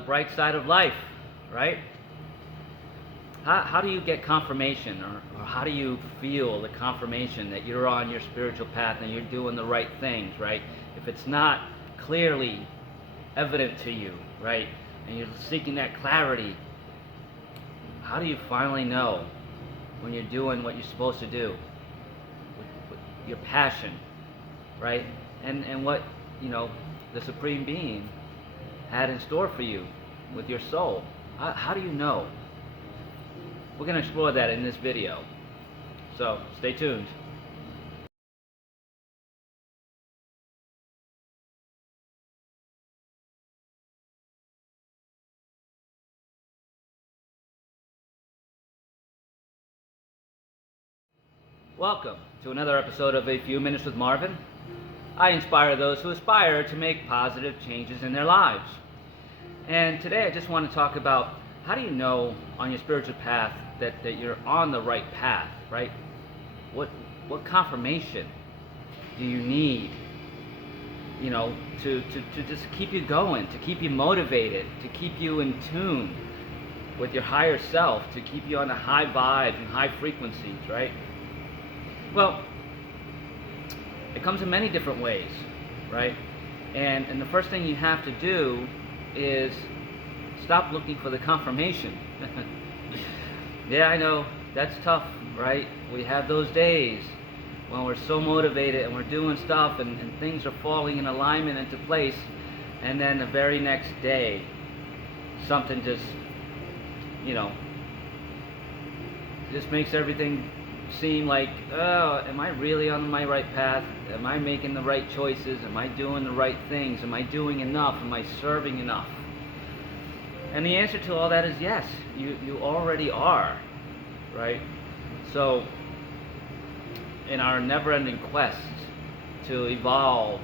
bright side of life, right? How do you get confirmation, or how do you feel the confirmation that you're on your spiritual path and you're doing the right things, right? If it's not clearly evident to you, right, and you're seeking that clarity, how do you finally know when you're doing what you're supposed to do with your passion, right? And what, the Supreme Being had in store for you with your soul. How do you know? We're going to explore that in this video. So stay tuned. Welcome to another episode of A Few Minutes with Marvin. I inspire those who aspire to make positive changes in their lives. And today I just want to talk about, how do you know on your spiritual path that you're on the right path, right? What confirmation do you need, to just keep you going, to keep you motivated, to keep you in tune with your higher self, to keep you on the high vibes and high frequencies, right? Well, it comes in many different ways, right? And the first thing you have to do is stop looking for the confirmation. Yeah, I know, that's tough, right? We have those days when we're so motivated and we're doing stuff and things are falling in alignment into place, and then the very next day, something just makes everything seem like, oh, am I really on my right path? Am I making the right choices? Am I doing the right things? Am I doing enough? Am I serving enough? And the answer to all that is yes, you already are, right? So, in our never-ending quest to evolve,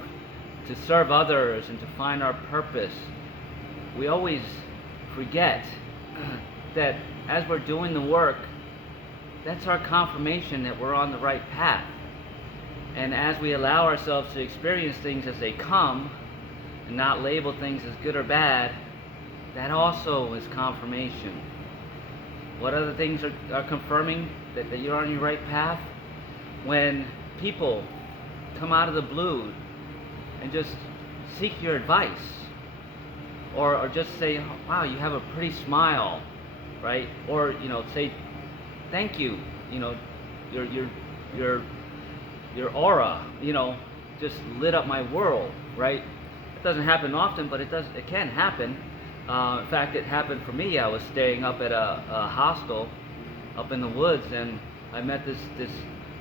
to serve others, and to find our purpose, we always forget that as we're doing the work, that's our confirmation that we're on the right path. And as we allow ourselves to experience things as they come, and not label things as good or bad, that also is confirmation. What other things are confirming that you're on your right path? When people come out of the blue and just seek your advice, or just say, oh, wow, you have a pretty smile, right? Or say, thank you, your aura, just lit up my world, right? It doesn't happen often, but it can happen. In fact, it happened for me. I was staying up at a hostel up in the woods, and I met this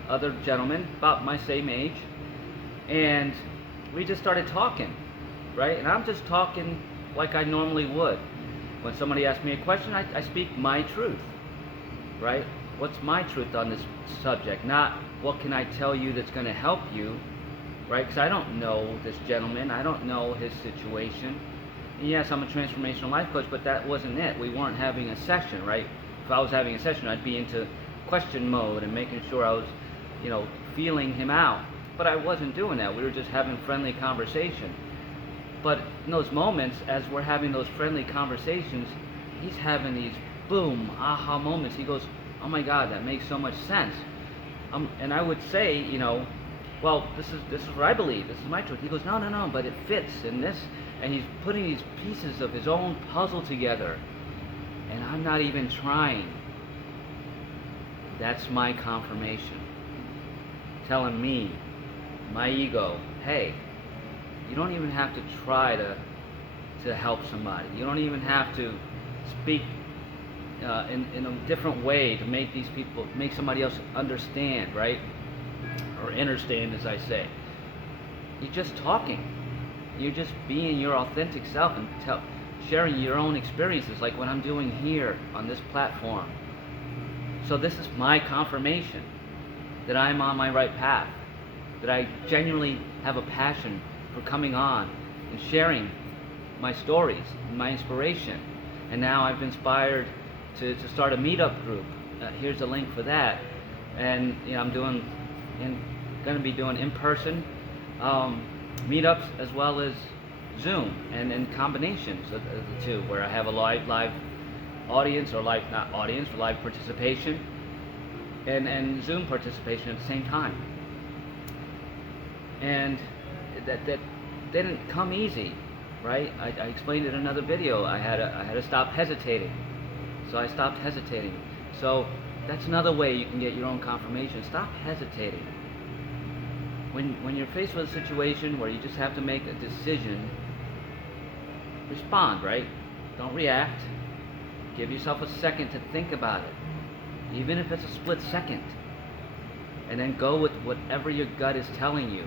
other gentleman about my same age, and we just started talking, right? And I'm just talking like I normally would. When somebody asks me a question, I speak my truth, right? What's my truth on this subject? Not what can I tell you that's going to help you, right? Because I don't know this gentleman. I don't know his situation. And yes, I'm a transformational life coach, but that wasn't it. We weren't having a session, right? If I was having a session, I'd be into question mode and making sure I was, feeling him out. But I wasn't doing that. We were just having friendly conversation. But in those moments, as we're having those friendly conversations, he's having these boom, aha moments. He goes, oh my God, that makes so much sense. And I would say, well, this is what I believe. This is my truth. He goes, no, but it fits in this. And he's putting these pieces of his own puzzle together. And I'm not even trying. That's my confirmation. Telling me, my ego, hey, you don't even have to try to help somebody. You don't even have to speak in a different way to make somebody else understand, right? Or understand, as I say. You're just talking. You're just being your authentic self and sharing your own experiences, like what I'm doing here on this platform. So this is my confirmation that I'm on my right path, that I genuinely have a passion for coming on and sharing my stories, my inspiration. And now I've been inspired to start a meetup group. Here's a link for that. And I'm going to be doing in-person meetups, as well as Zoom, and combinations of the two, where I have a live audience, or live, not audience, live participation, and Zoom participation at the same time. And that didn't come easy, right? I explained it in another video. I had to stop hesitating. So I stopped hesitating. So that's another way you can get your own confirmation. Stop hesitating. When you're faced with a situation where you just have to make a decision, respond, right? Don't react. Give yourself a second to think about it, even if it's a split second. And then go with whatever your gut is telling you.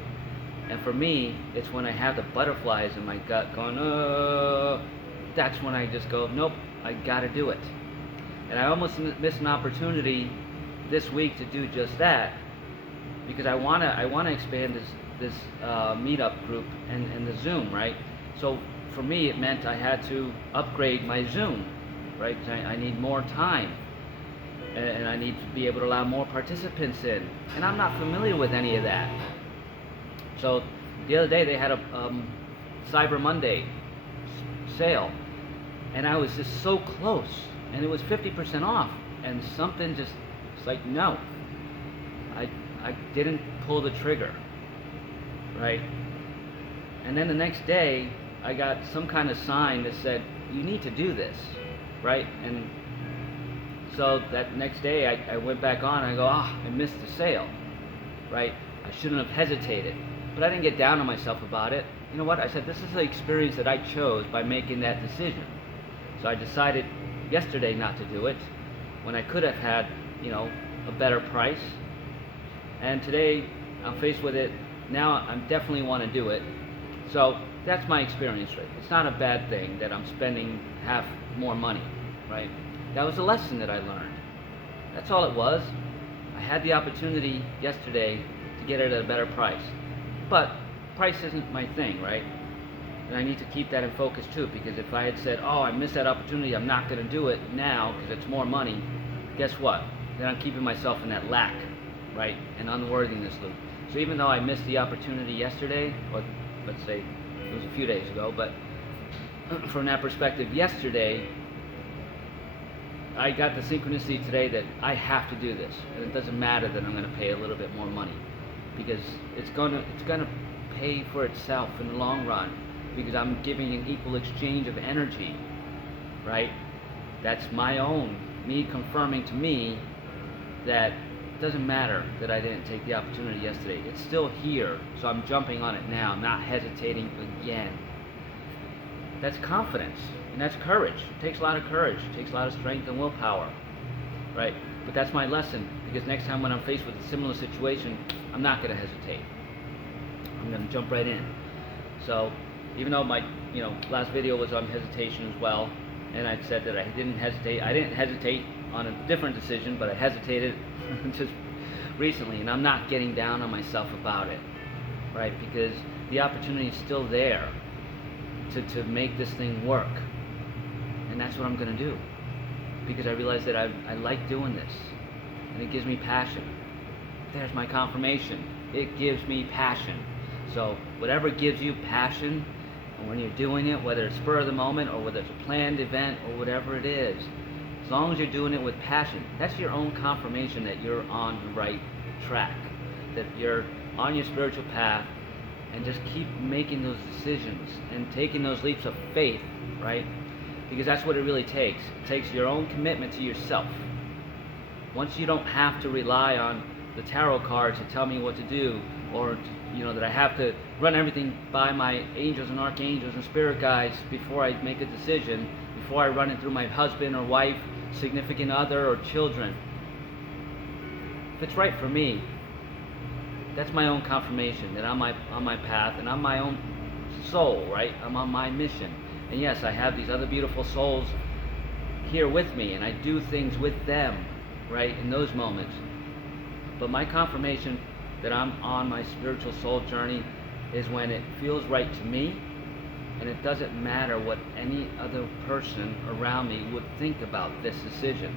And for me, it's when I have the butterflies in my gut going, that's when I just go, nope, I gotta do it. And I almost missed an opportunity this week to do just that, because I wanna expand this meetup group and the Zoom, right? So for me, it meant I had to upgrade my Zoom, right? I need more time, and I need to be able to allow more participants in, and I'm not familiar with any of that. So the other day they had a Cyber Monday sale, and I was just so close, and it was 50% off, and something just, it's like, no, I didn't pull the trigger, right? And then the next day I got some kind of sign that said, you need to do this, right? And so that next day I went back on, and I go, I missed the sale, right? I shouldn't have hesitated. But I didn't get down on myself about it. You know what? I said, this is the experience that I chose by making that decision. So I decided yesterday not to do it, when I could have had, a better price. And today I'm faced with it. Now I definitely want to do it. So that's my experience rate. It's not a bad thing that I'm spending half more money, right? That was a lesson that I learned. That's all it was. I had the opportunity yesterday to get it at a better price. But price isn't my thing, right? And I need to keep that in focus too, because if I had said, I missed that opportunity, I'm not going to do it now because it's more money, guess what? Then I'm keeping myself in that lack, right? And unworthiness loop. So even though I missed the opportunity yesterday, or let's say it was a few days ago, but from that perspective, yesterday, I got the synchronicity today that I have to do this. And it doesn't matter that I'm going to pay a little bit more money, because it's gonna pay for itself in the long run, because I'm giving an equal exchange of energy, right? That's my own, me confirming to me that it doesn't matter that I didn't take the opportunity yesterday. It's still here, so I'm jumping on it now, not hesitating again. That's confidence, and that's courage. It takes a lot of courage, it takes a lot of strength and willpower, right? But that's my lesson, because next time when I'm faced with a similar situation, I'm not going to hesitate. I'm going to jump right in. So even though my last video was on hesitation as well, and I said that I didn't hesitate on a different decision, but I hesitated just recently, and I'm not getting down on myself about it, right? Because the opportunity is still there to make this thing work, and that's what I'm going to do, because I realize that I like doing this, and it gives me passion. There's my confirmation. It gives me passion. So whatever gives you passion, and when you're doing it, whether it's spur of the moment or whether it's a planned event or whatever it is, as long as you're doing it with passion, that's your own confirmation that you're on the right track, that you're on your spiritual path, and just keep making those decisions and taking those leaps of faith, right? Because that's what it really takes. It takes your own commitment to yourself. Once you don't have to rely on the tarot cards to tell me what to do, or that I have to run everything by my angels and archangels and spirit guides before I make a decision, before I run it through my husband or wife, significant other, or children. If it's right for me, that's my own confirmation that I'm on my path, and I'm my own soul, right? I'm on my mission. And yes, I have these other beautiful souls here with me, and I do things with them, right, in those moments. But my confirmation that I'm on my spiritual soul journey is when it feels right to me, and it doesn't matter what any other person around me would think about this decision.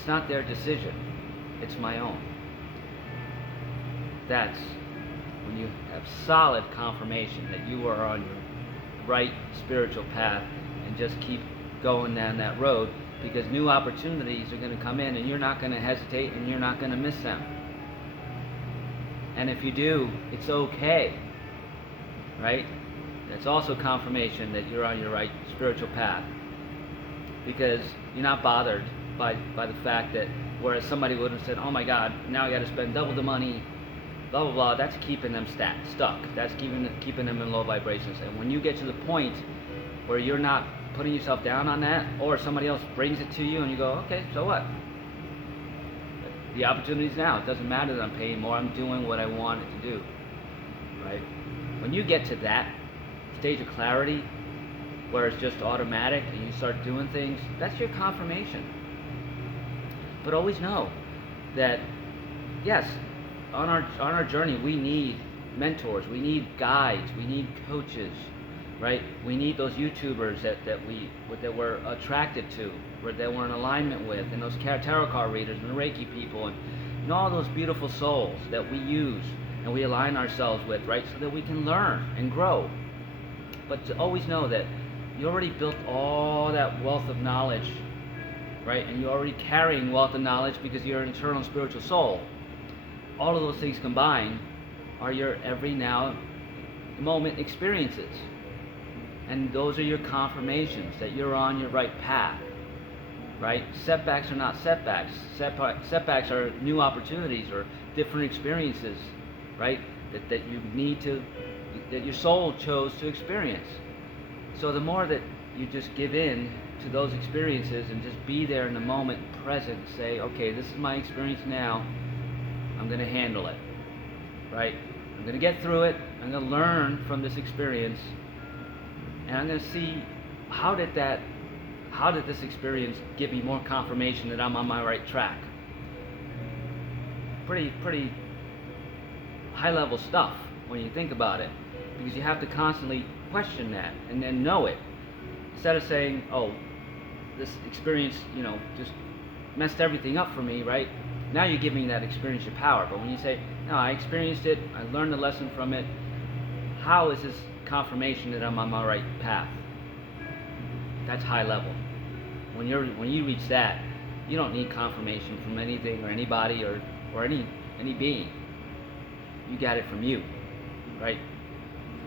It's not their decision. It's my own. That's when you have solid confirmation that you are on your right spiritual path, and just keep going down that road, because new opportunities are going to come in and you're not going to hesitate and you're not going to miss them. And if you do, it's okay, right? That's also confirmation that you're on your right spiritual path, because you're not bothered by the fact that, whereas somebody would have said, oh my God, now I got to spend double the money, blah blah blah, that's keeping them stuck. That's keeping them in low vibrations. And when you get to the point where you're not putting yourself down on that, or somebody else brings it to you and you go, okay, so what? The opportunity's now. It doesn't matter that I'm paying more. I'm doing what I wanted to do, right? When you get to that stage of clarity, where it's just automatic and you start doing things, that's your confirmation. But always know that, yes, on our journey, we need mentors, we need guides, we need coaches, right? We need those YouTubers that we're attracted to, that we're in alignment with, and those tarot card readers and the Reiki people, and all those beautiful souls that we use and we align ourselves with, right? So that we can learn and grow. But to always know that you already built all that wealth of knowledge, right? And you're already carrying wealth of knowledge because you're an eternal spiritual soul. All of those things combined are your every now moment experiences. And those are your confirmations that you're on your right path, right? Setbacks are not setbacks. Setbacks are new opportunities or different experiences, right? That you need to, that your soul chose to experience. So the more that you just give in to those experiences and just be there in the moment, present, say, okay, this is my experience now, I'm going to handle it, right? I'm going to get through it, I'm going to learn from this experience, and I'm going to see how did this experience give me more confirmation that I'm on my right track. Pretty high level stuff when you think about it, because you have to constantly question that and then know it, instead of saying, oh, this experience, just messed everything up for me, right? Now you're giving that experience your power. But when you say, no, I experienced it, I learned a lesson from it, how is this confirmation that I'm on my right path? That's high level. When you reach that, you don't need confirmation from anything or anybody or any being. You got it from you, right?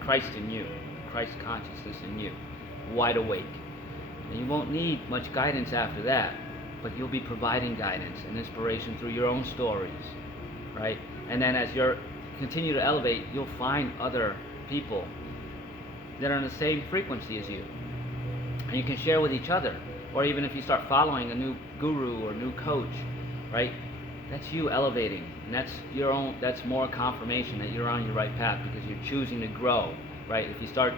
Christ in you, Christ consciousness in you, wide awake. And you won't need much guidance after that, but you'll be providing guidance and inspiration through your own stories, right? And then as you continue to elevate, you'll find other people that are on the same frequency as you, and you can share with each other. Or even if you start following a new guru or new coach, right? That's you elevating, and that's more confirmation that you're on your right path, because you're choosing to grow, right? If you start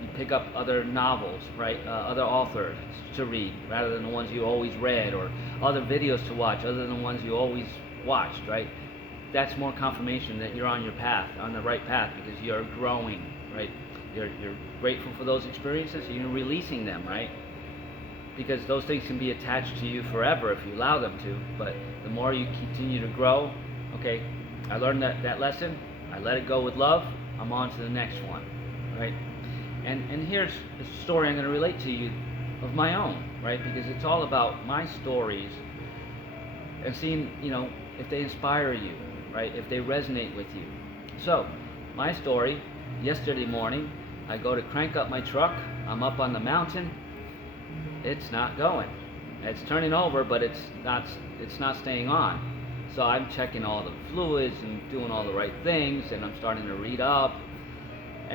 you pick up other novels, right? Other authors to read rather than the ones you always read, or other videos to watch other than the ones you always watched, right? That's more confirmation that you're on your path, on the right path, because you're growing, right? You're grateful for those experiences, and you're releasing them, right? Because those things can be attached to you forever if you allow them to. But the more you continue to grow, okay, I learned that lesson, I let it go with love, I'm on to the next one, right? And here's a story I'm going to relate to you of my own, right? Because it's all about my stories and seeing, if they inspire you, right? If they resonate with you. So, my story, yesterday morning, I go to crank up my truck, I'm up on the mountain, it's not going. It's turning over, but it's not staying on. So I'm checking all the fluids and doing all the right things, and I'm starting to read up,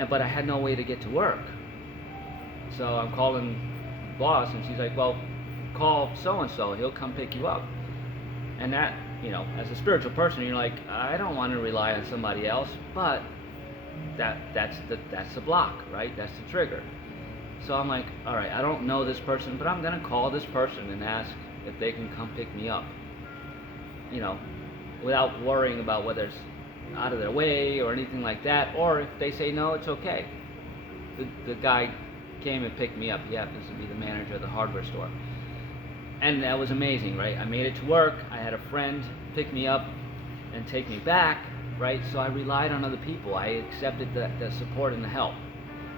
but I had no way to get to work. So I'm calling the boss, and she's like, well, call so-and-so, he'll come pick you up. And that, as a spiritual person, you're like, I don't want to rely on somebody else, but that's the block, right? That's the trigger. So I'm like, all right, I don't know this person, but I'm going to call this person and ask if they can come pick me up, without worrying about whether it's out of their way or anything like that. Or if they say no, it's okay. The guy came and picked me up. He happens to be the manager of the hardware store. And that was amazing, right? I made it to work. I had a friend pick me up and take me back, right? So I relied on other people. I accepted the support and the help,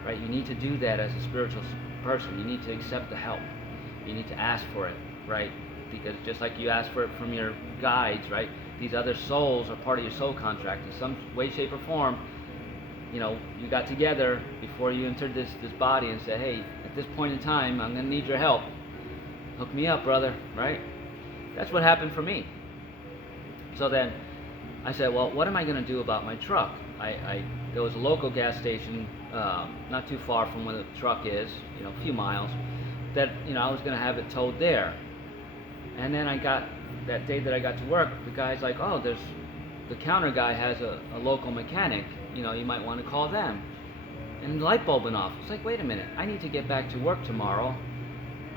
right? You need to do that as a spiritual person. You need to accept the help. You need to ask for it, right? Because just like you ask for it from your guides, right? These other souls are part of your soul contract in some way, shape, or form. You know, you got together before you entered this body and said, hey, at this point in time, I'm going to need your help. Hook me up, brother, right? That's what happened for me. So then I said, well, what am I going to do about my truck? There was a local gas station not too far from where the truck is, you know, a few miles, that, you know, I was going to have it towed there. And then that day that I got to work, the guy's like, oh, the counter guy has a local mechanic, you know, you might want to call them. And the light bulb went off. It's like, wait a minute, I need to get back to work tomorrow.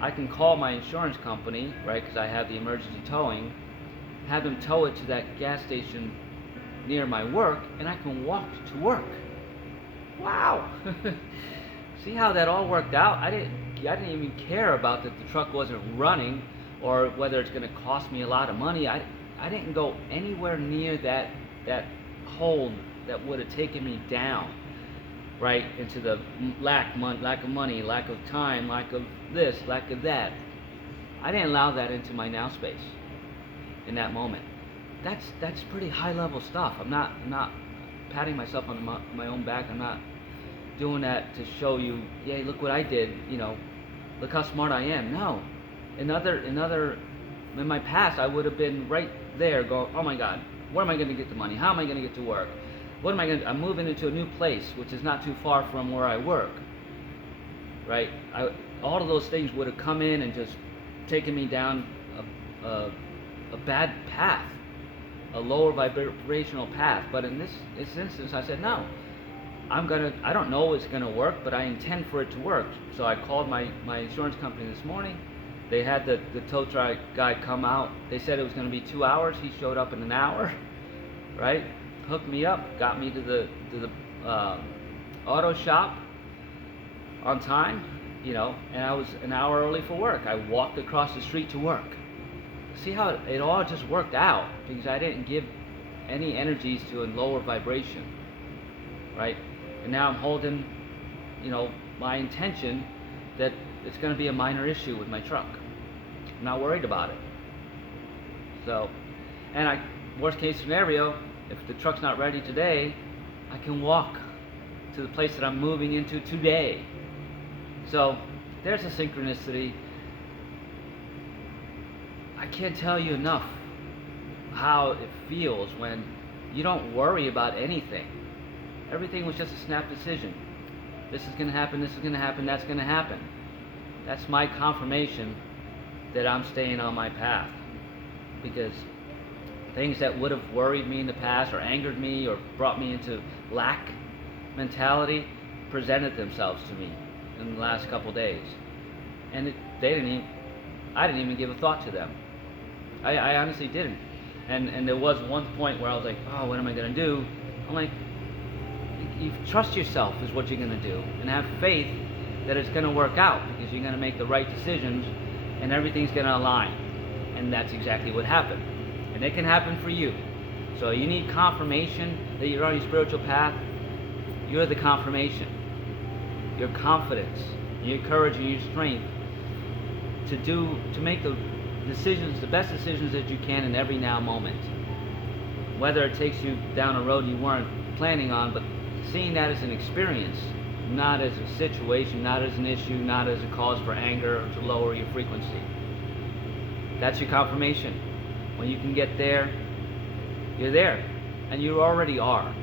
I can call my insurance company, right, because I have the emergency towing, have them tow it to that gas station near my work, and I can walk to work. Wow! See how that all worked out? I didn't even care about that the truck wasn't running, or whether it's going to cost me a lot of money. I didn't go anywhere near that hole that would have taken me down, right, into the lack of money, lack of time, lack of this, lack of that. I didn't allow that into my now space in that moment. That's pretty high level stuff. I'm not patting myself on my own back. I'm not doing that to show you, yay, look what I did, you know, look how smart I am. No. In my past, I would have been right there going, oh my God, where am I going to get the money? How am I going to get to work? What am I going to, I'm moving into a new place, which is not too far from where I work, right? All of those things would have come in and just taken me down a bad path, a lower vibrational path. But in this instance, I said, no, I don't know it's going to work, but I intend for it to work. So I called my insurance company this morning. They had the tow truck guy come out. They said it was going to be 2 hours. He showed up in an hour, right? Hooked me up, got me to the auto shop on time, you know, and I was an hour early for work. I walked across the street to work. See how it all just worked out, because I didn't give any energies to a lower vibration, right? And now I'm holding, you know, my intention that it's going to be a minor issue with my truck. I'm not worried about it. So, and worst case scenario, if the truck's not ready today, I can walk to the place that I'm moving into today. So there's a synchronicity. I can't tell you enough how it feels when you don't worry about anything. Everything was just a snap decision. This is going to happen, this is going to happen, that's going to happen. That's my confirmation that I'm staying on my path. Because things that would have worried me in the past or angered me or brought me into lack mentality presented themselves to me in the last couple days. And I didn't even give a thought to them. I honestly didn't. And there was one point where I was like, oh, what am I going to do? I'm like, you trust yourself is what you're going to do. And have faith that it's going to work out, because you're going to make the right decisions and everything's going to align. And that's exactly what happened. And it can happen for you. So you need confirmation that you're on your spiritual path. You're the confirmation. Your confidence, your courage, and your strength to make the decisions, the best decisions that you can in every now moment. Whether it takes you down a road you weren't planning on, but seeing that as an experience, not as a situation, not as an issue, not as a cause for anger or to lower your frequency. That's your confirmation. When you can get there, you're there. And you already are.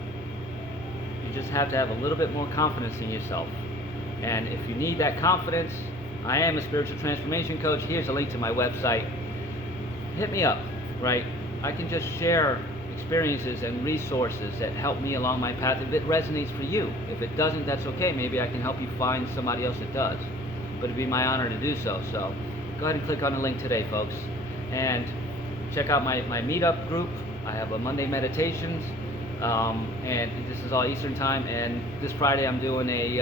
You just have to have a little bit more confidence in yourself. And if you need that confidence, I am a spiritual transformation coach. Here's a link to my website. Hit me up, right? I can just share experiences and resources that help me along my path if it resonates for you. If it doesn't, that's okay. Maybe I can help you find somebody else that does. But it'd be my honor to do so. So go ahead and click on the link today, folks. And check out my meetup group. I have a Monday meditations, and this is all Eastern time. And this Friday I'm doing a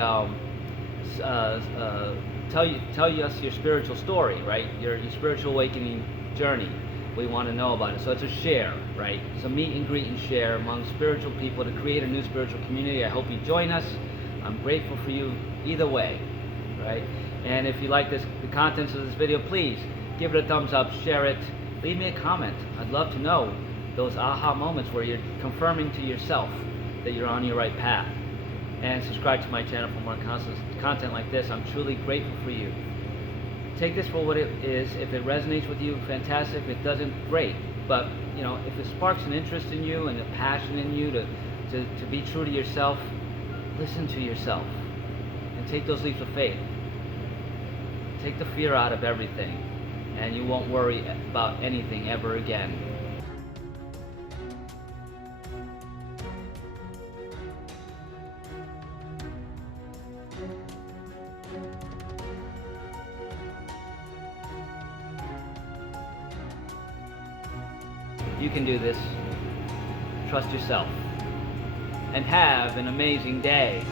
tell us your spiritual story, right? Your spiritual awakening journey. We want to know about it. So it's a share, right? It's a meet and greet and share among spiritual people to create a new spiritual community. I hope you join us. I'm grateful for you either way, right? And if you like the contents of this video, please give it a thumbs up, share it, leave me a comment. I'd love to know those aha moments where you're confirming to yourself that you're on your right path. And subscribe to my channel for more content like this. I'm truly grateful for you. Take this for what it is. If it resonates with you, fantastic. If it doesn't, great. But if it sparks an interest in you and a passion in you to be true to yourself, listen to yourself and take those leaps of faith. Take the fear out of everything, and you won't worry about anything ever again. You can do this. Trust yourself. And have an amazing day.